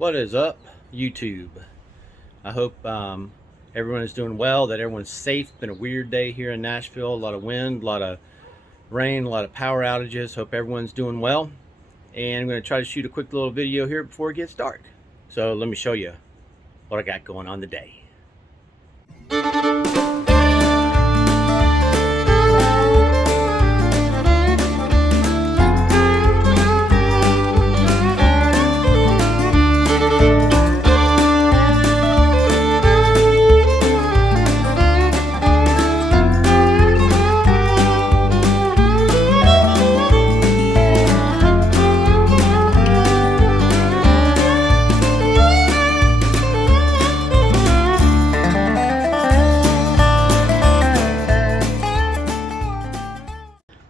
What is up, YouTube? I hope everyone is doing well, that everyone's safe. It's been a weird day here in Nashville. A lot of wind, a lot of rain, a lot of power outages. Hope everyone's doing well. And I'm going to try to shoot a quick little video here before it gets dark. So let me show you what I got going on today.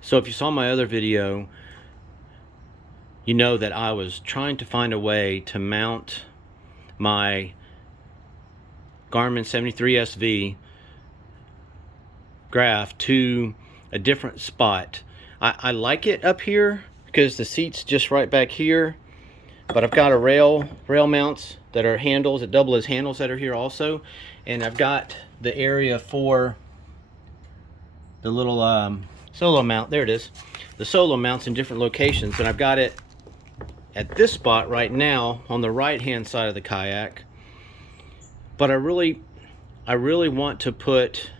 So if you saw my other video, you know that I was trying to find a way to mount my Garmin 73SV graph to a different spot. I like it up here because the seat's just right back here, but I've got a rail mounts that are handles that double as handles that are here also, and I've got the area for the little solo mount. There it is, the solo mounts in different locations, and I've got it at this spot right now on the right hand side of the kayak. But I really want to put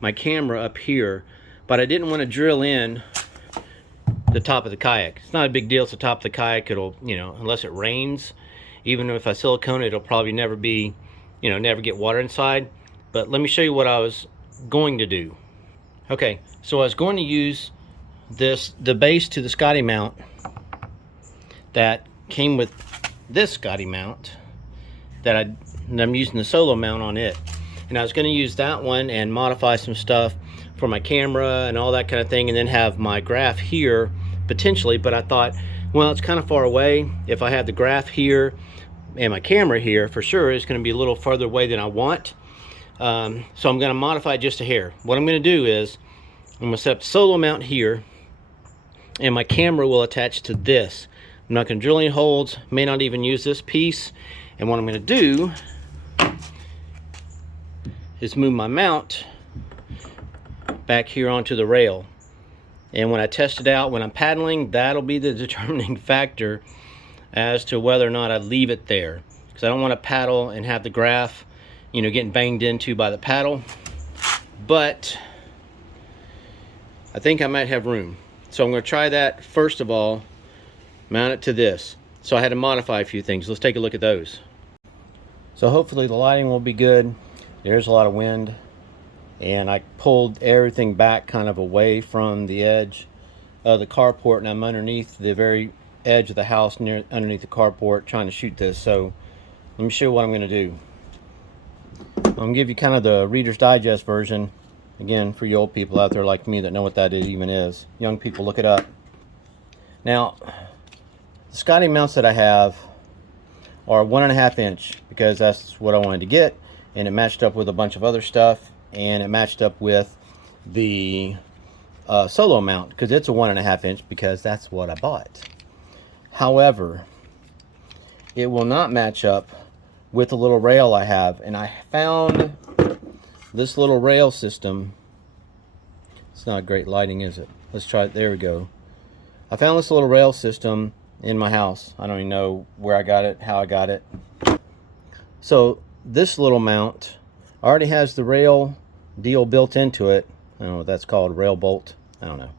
my camera up here, but I didn't want to drill in the top of the kayak. It's not a big deal. It's the top of the kayak. It'll, unless it rains, even if I silicone it, it'll probably never be, never get water inside. But let me show you what I was going to do. Okay, so I was going to use the base to the Scotty mount that came with this Scotty mount that I'm using the solo mount on it. And I was going to use that one and modify some stuff for my camera and all that kind of thing, and then have my graph here potentially. But I thought, well, it's kind of far away. If I have the graph here and my camera here, for sure it's going to be a little further away than I want. So I'm going to modify it just a hair. What I'm going to do is I'm going to set up the solo mount here, and my camera will attach to this. I'm not going to drill any holes, may not even use this piece. And what I'm going to do is move my mount back here onto the rail. And when I test it out, when I'm paddling, that'll be the determining factor as to whether or not I leave it there. Because I don't want to paddle and have the graph, getting banged into by the paddle. But I think I might have room. So I'm going to try that first of all, mount it to this. So I had to modify a few things. Let's take a look at those. So hopefully the lighting will be good. There's a lot of wind, and I pulled everything back kind of away from the edge of the carport, and I'm underneath the very edge of the house, underneath the carport, trying to shoot this. So let me show you what I'm going to do. I'm going to give you kind of the Reader's Digest version. Again, for you old people out there like me that know what that even is. Young people, look it up. Now, the Scotty mounts that I have are 1.5 inch because that's what I wanted to get, and it matched up with a bunch of other stuff, and it matched up with the solo mount because it's a 1.5 inch because that's what I bought. However, it will not match up with the little rail I have, and I found this little rail system. It's not great lighting, is it? Let's try it. There we go. I found this little rail system in my house. I don't even know where I got it, how I got it. So this little mount already has the rail deal built into it. I don't know what that's called, rail bolt. I don't know.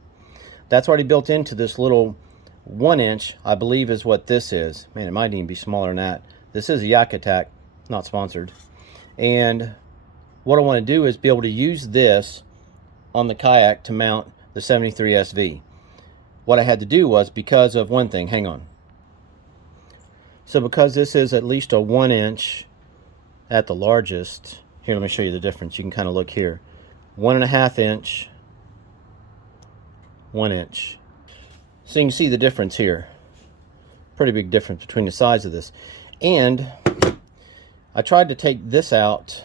That's already built into this little 1 inch, I believe is what this is. Man, it might even be smaller than that. This is a YakAttack, not sponsored. And what I want to do is be able to use this on the kayak to mount the 73SV. What I had to do was, because of one thing, hang on. So because this is at least a 1 inch at the largest, here, let me show you the difference. You can kind of look here. 1.5 inch, 1 inch. So you can see the difference here. Pretty big difference between the size of this. And I tried to take this out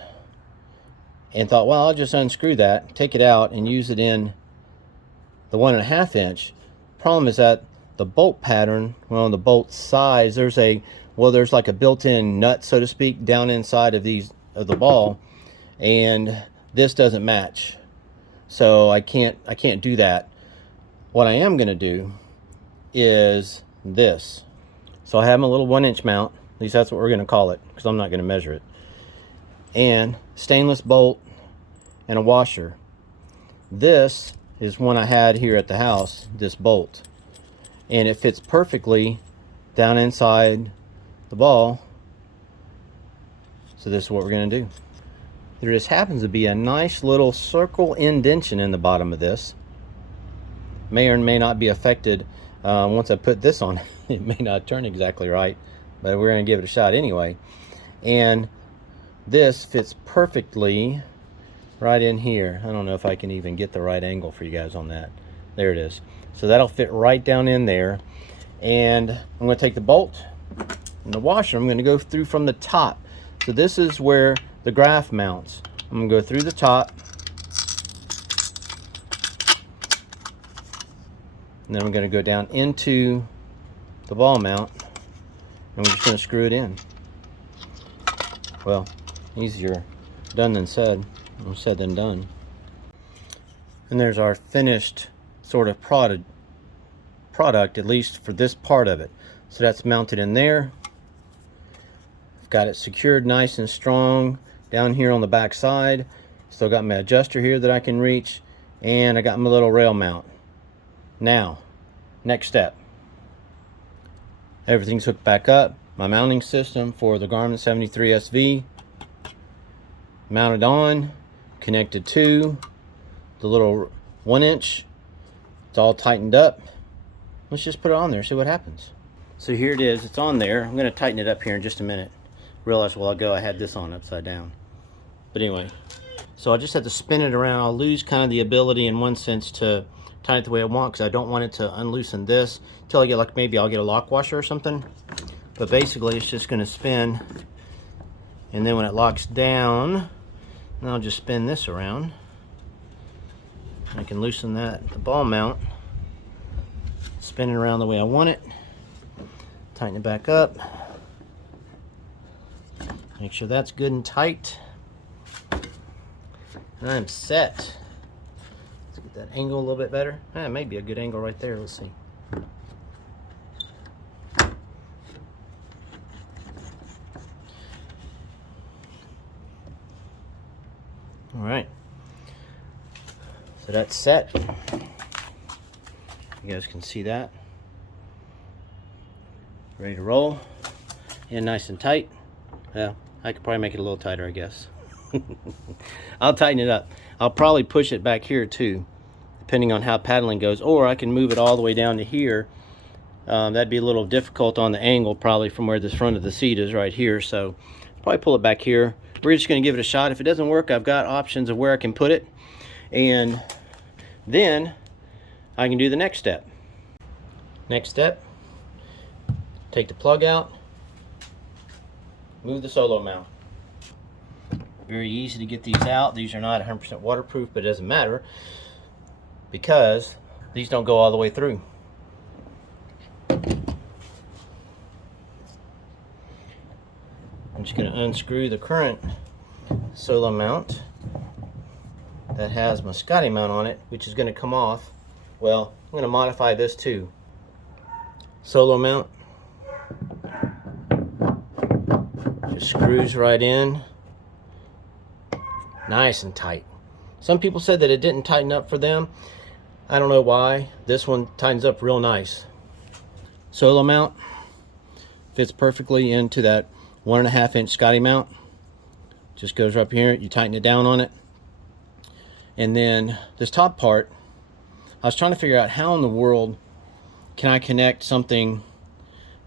and thought, well, I'll just unscrew that, take it out, and use it in the 1.5 inch. Problem is that the bolt pattern, well, the bolt size, there's a well, there's like a built-in nut, so to speak, down inside of the ball, and this doesn't match. So I can't do that. What I am going to do is this. So I have my little 1-inch mount, at least that's what we're going to call it, because I'm not going to measure it, and stainless bolt and a washer. This is one I had here at the house, this bolt, and it fits perfectly down inside the ball. So this is what we're going to do. There just happens to be a nice little circle indentation in the bottom of this. May or may not be affected once I put this on. It may not turn exactly right, but we're going to give it a shot anyway. And this fits perfectly right in here. I don't know if I can even get the right angle for you guys on that. There it is. So that'll fit right down in there. And I'm going to take the bolt and the washer. I'm going to go through from the top. So this is where the graph mounts. I'm going to go through the top, and then I'm going to go down into the ball mount, and we're just going to screw it in. Well, easier done than said. More said than done. And there's our finished sort of product, at least for this part of it. So that's mounted in there. I've got it secured nice and strong down here on the back side. Still got my adjuster here that I can reach, and I got my little rail mount. Now, next step. Everything's hooked back up. My mounting system for the Garmin 73 SV mounted on, connected to the little 1-inch. It's all tightened up. Let's just put it on there, see what happens. So here it is, it's on there. I'm going to tighten it up here in just a minute. Realized while ago I had this on upside down. But anyway, so I just have to spin it around. I'll lose kind of the ability in one sense to tighten it the way I want, because I don't want it to unloosen this until I get, like, maybe I'll get a lock washer or something. But basically it's just going to spin, and then when it locks down, then I'll just spin this around. I can loosen the ball mount, spin it around the way I want it, tighten it back up, make sure that's good and tight, and I'm set. Let's get that angle a little bit better. Maybe a good angle right there. Let's see. All right, so that's set. You guys can see that. Ready to roll. And nice and tight. Well, I could probably make it a little tighter, I guess. I'll tighten it up. I'll probably push it back here too, depending on how paddling goes, or I can move it all the way down to here. That'd be a little difficult on the angle, probably from where the front of the seat is right here, so probably pull it back here. We're just going to give it a shot. If it doesn't work, I've got options of where I can put it, and then I can do the next step. Next step, take the plug out, move the solo mount. Very easy to get these out. These are not 100% waterproof, but it doesn't matter because these don't go all the way through. I'm just going to unscrew the current solo mount that has my Scotty mount on it, which is going to come off. Well, I'm going to modify this too. Solo mount just screws right in, nice and tight. Some people said that it didn't tighten up for them. I don't know why. This one tightens up real nice. Solo mount fits perfectly into that 1.5-inch Scotty mount. Just goes right here. You tighten it down on it, and then this top part, I was trying to figure out how in the world can I connect something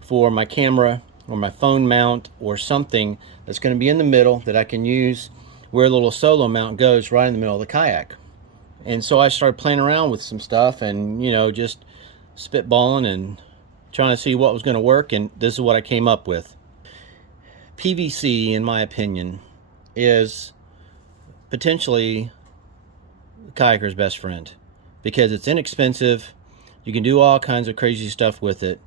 for my camera or my phone mount or something that's going to be in the middle that I can use where the little solo mount goes right in the middle of the kayak. And so I started playing around with some stuff and, you know, just spitballing and trying to see what was going to work, and this is what I came up with. PVC, in my opinion, is potentially the kayaker's best friend because it's inexpensive. You can do all kinds of crazy stuff with it,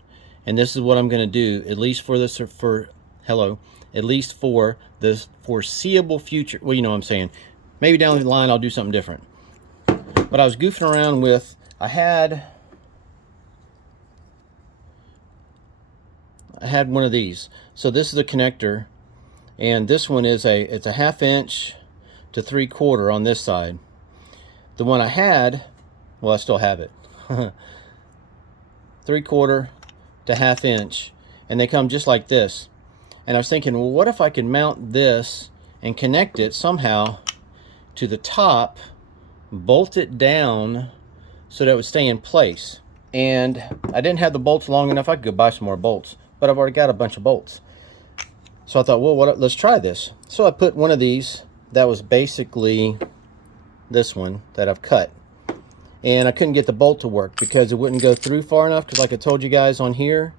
And this is what I'm going to do, at least for this, at least for this foreseeable future. Well, you know what I'm saying. Maybe down the line I'll do something different. But I was goofing around with, I had one of these. So this is the connector, and this one is it's a 1/2 inch to 3/4 on this side. The one I had, well, I still have it, 3/4 to 1/2 inch, and they come just like this. And I was thinking, well, what if I could mount this and connect it somehow to the top, bolt it down so that it would stay in place. And I didn't have the bolts long enough. I could go buy some more bolts, but I've already got a bunch of bolts. So I thought, well, let's try this. So I put one of these that was basically this one that I've cut, and I couldn't get the bolt to work because it wouldn't go through far enough, because like I told you guys on here,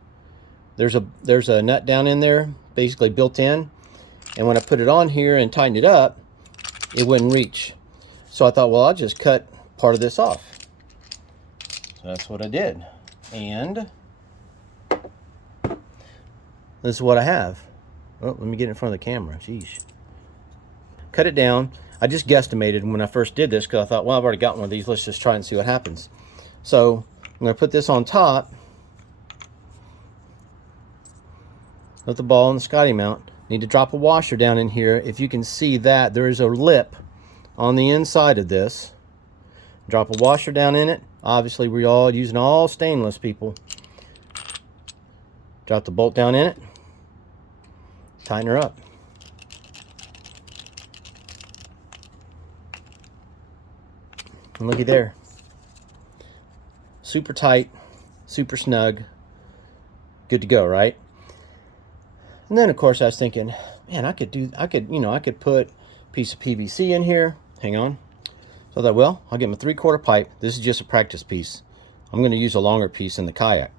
there's a nut down in there basically built in, and when I put it on here and tightened it up, it wouldn't reach. So I thought, well, I'll just cut part of this off. So that's what I did, and this is what I have. Oh, let me get in front of the camera. Jeez. Cut it down. I just guesstimated when I first did this, because I thought, well, I've already got one of these. Let's just try and see what happens. So I'm going to put this on top with the ball and the Scotty mount. Need to drop a washer down in here. If you can see that, there is a lip on the inside of this. Drop a washer down in it. Obviously, we're all using all stainless, people. Drop the bolt down in it. Tighten her up. And looky there. Super tight, super snug. Good to go, right? And then of course I was thinking, man, I could put a piece of PVC in here. Hang on. So I thought, well, I'll get my 3/4 pipe. This is just a practice piece. I'm going to use a longer piece in the kayak.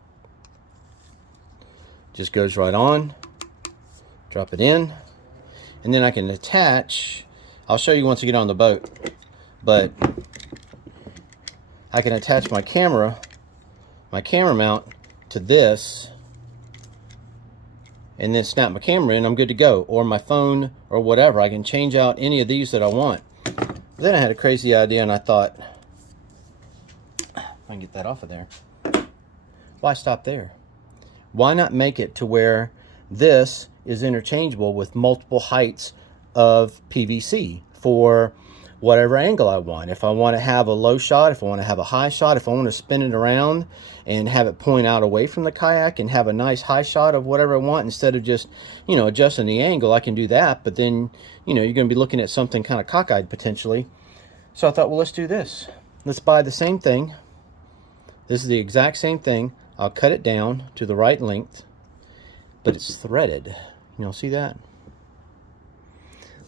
Just goes right on. Drop it in. And then I can attach, I'll show you once I get on the boat, but I can attach my camera mount to this, and then snap my camera in. I'm good to go. Or my phone or whatever. I can change out any of these that I want. Then I had a crazy idea, and I thought, if I can get that off of there, why stop there? Why not make it to where this is interchangeable with multiple heights of PVC for whatever angle I want? If I want to have a low shot, if I want to have a high shot, if I want to spin it around and have it point out away from the kayak and have a nice high shot of whatever I want, instead of just, adjusting the angle, I can do that. But then, you're going to be looking at something kind of cockeyed potentially. So I thought, well, let's do this. Let's buy the same thing. This is the exact same thing. I'll cut it down to the right length, but it's threaded. You'll see that?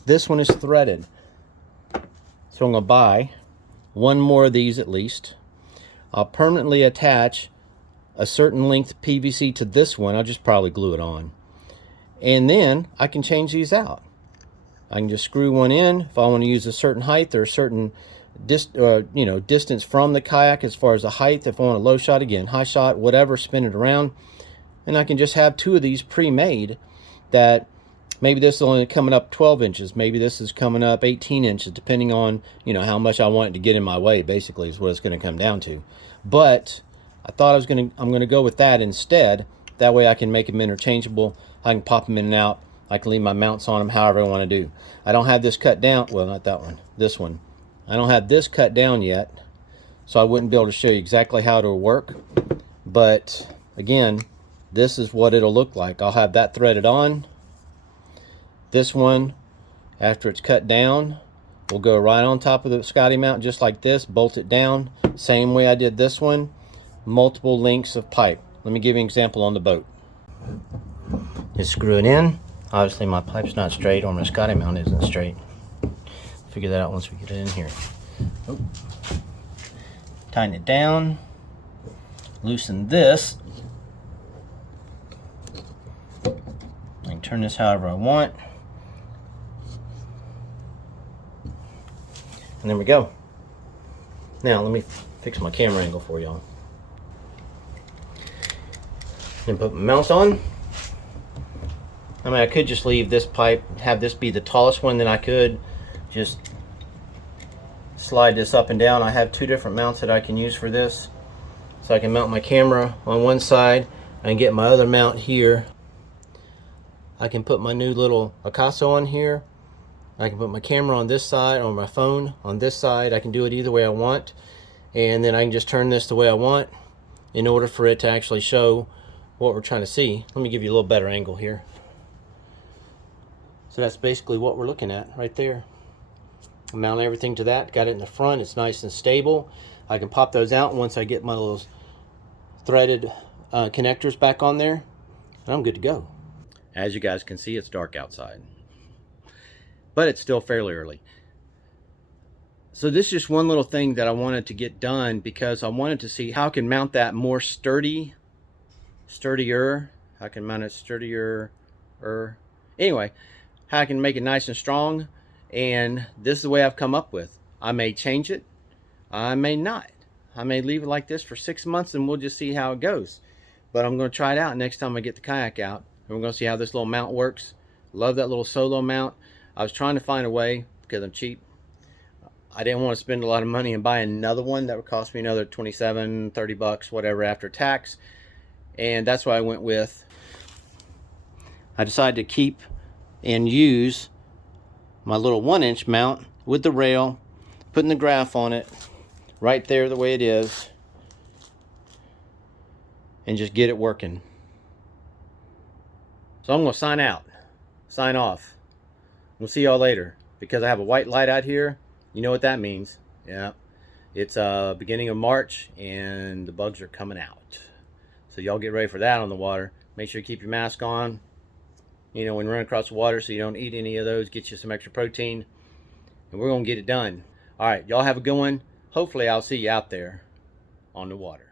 This one is threaded. So I'm going to buy one more of these at least. I'll permanently attach a certain length PVC to this one. I'll just probably glue it on. And then I can change these out. I can just screw one in if I want to use a certain height or a certain distance from the kayak as far as the height. If I want a low shot, again, high shot, whatever, spin it around. And I can just have two of these pre-made that maybe this is only coming up 12 inches. Maybe this is coming up 18 inches, depending on, how much I want it to get in my way, basically, is what it's going to come down to. But I thought I'm going to go with that instead. That way I can make them interchangeable. I can pop them in and out. I can leave my mounts on them however I want to do. I don't have this cut down. Well, not that one. This one. I don't have this cut down yet, so I wouldn't be able to show you exactly how it'll work. But again, this is what it'll look like. I'll have that threaded on. This one, after it's cut down, will go right on top of the Scotty mount just like this. Bolt it down. Same way I did this one. Multiple lengths of pipe. Let me give you an example on the boat. Just screw it in. Obviously my pipe's not straight, or my Scotty mount isn't straight. Figure that out once we get it in here. Oh. Tighten it down. Loosen this. I can turn this however I want. And there we go. Now let me fix my camera angle for y'all. And put my mounts on. I mean, I could just leave this pipe, have this be the tallest one, then I could just slide this up and down. I have two different mounts that I can use for this. So I can mount my camera on one side and get my other mount here. I can put my new little Akaso on here. I can put my camera on this side, or my phone on this side. I can do it either way I want. And then I can just turn this the way I want in order for it to actually show what we're trying to see. Let me give you a little better angle here. So that's basically what we're looking at right there. I mount everything to that, got it in the front, it's nice and stable. I can pop those out once I get my little threaded connectors back on there, and I'm good to go. As you guys can see, it's dark outside, but it's still fairly early. So this is just one little thing that I wanted to get done because I wanted to see how I can mount that more sturdier. How I can mount it sturdier. Anyway, how I can make it nice and strong, and this is the way I've come up with. I may change it, I may not. I may leave it like this for 6 months and we'll just see how it goes. But I'm going to try it out next time I get the kayak out, and we're going to see how this little mount works. Love that little solo mount. I was trying to find a way, because I'm cheap, I didn't want to spend a lot of money and buy another one that would cost me another 27, 30 bucks, whatever, after tax. And that's what I went with. I decided to keep and use my little 1-inch mount with the rail, putting the graph on it right there the way it is, and just get it working. So I'm going to sign off. We'll see y'all later. Because I have a white light out here, you know what that means. Yeah, it's beginning of March and the bugs are coming out. So y'all get ready for that on the water. Make sure you keep your mask on, you know, when you run across the water, so you don't eat any of those. Get you some extra protein, and we're gonna get it done. All right, y'all have a good one. Hopefully I'll see you out there on the water.